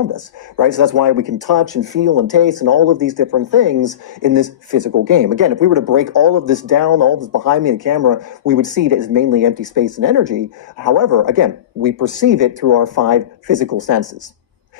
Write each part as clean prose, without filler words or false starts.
around us, right? So that's why we can touch and feel and taste and all of these different things in this physical game. Again, if we were to break all of this down, all this behind me in the camera, we would see it as mainly empty space and energy. However, again, we perceive it through our 5 physical senses.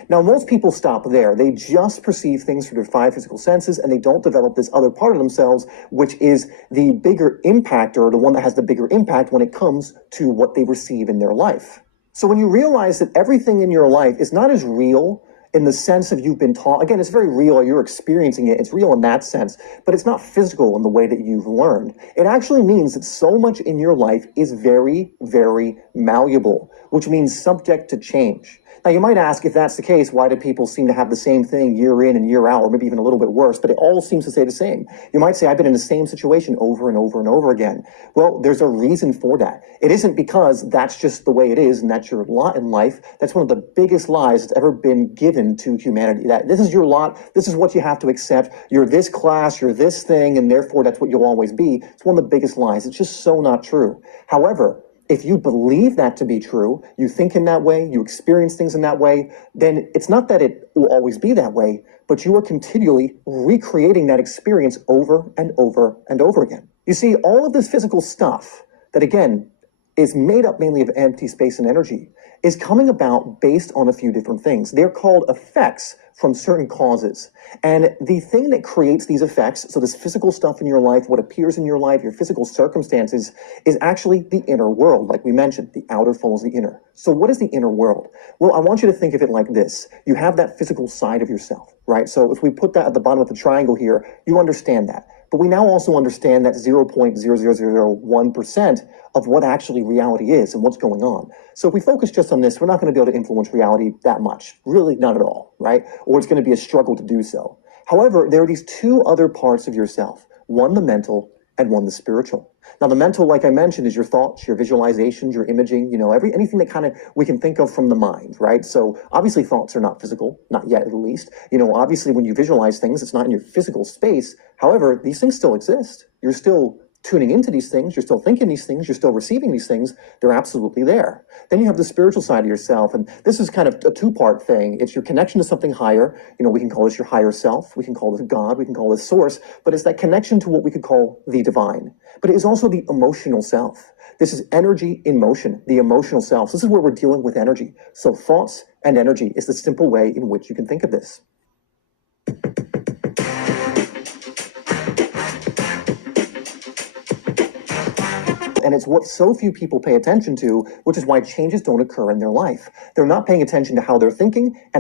Now, most people stop there. They just perceive things through their 5 physical senses, and they don't develop this other part of themselves, which is the bigger impact, or the one that has the bigger impact when it comes to what they receive in their life. So when you realize that everything in your life is not as real in the sense of you've been taught, again, it's very real, you're experiencing it, it's real in that sense, but it's not physical in the way that you've learned. It actually means that so much in your life is very, very malleable, which means subject to change. Now, you might ask, if that's the case, why do people seem to have the same thing year in and year out, or maybe even a little bit worse, but it all seems to say the same. You might say, I've been in the same situation over and over and over again. Well, there's a reason for that. It isn't because that's just the way it is and that's your lot in life. That's one of the biggest lies that's ever been given to humanity. That this is your lot, this is what you have to accept, you're this class, you're this thing, and therefore that's what you'll always be. It's one of the biggest lies. It's just so not true. However, if you believe that to be true, you think in that way, you experience things in that way, then it's not that it will always be that way, but you are continually recreating that experience over and over and over again. You see, all of this physical stuff that, again, is made up mainly of empty space and energy, is coming about based on a few different things. They're called effects from certain causes. And the thing that creates these effects, so this physical stuff in your life, what appears in your life, your physical circumstances, is actually the inner world. Like we mentioned, the outer follows the inner. So what is the inner world? Well, I want you to think of it like this. You have that physical side of yourself, right? So if we put that at the bottom of the triangle here, you understand that. But we now also understand that 0.0001% of what actually reality is and what's going on. So if we focus just on this, we're not going to be able to influence reality that much. Really, not at all, right? Or it's going to be a struggle to do so. However, there are these 2 other parts of yourself, one the mental and one the spiritual. Now, the mental, like I mentioned, is your thoughts, your visualizations, your imaging, anything that kind of we can think of from the mind, right? So obviously thoughts are not physical, not yet at least. Obviously when you visualize things, it's not in your physical space. However, these things still exist. You're still tuning into these things, you're still thinking these things, you're still receiving these things, they're absolutely there. Then you have the spiritual side of yourself, and this is kind of a 2-part thing. It's your connection to something higher. We can call this your higher self, we can call this God, we can call this source, but it's that connection to what we could call the divine. But it is also the emotional self. This is energy in motion, the emotional self. So this is where we're dealing with energy. So thoughts and energy is the simple way in which you can think of this. And it's what so few people pay attention to, which is why changes don't occur in their life. They're not paying attention to how they're thinking, and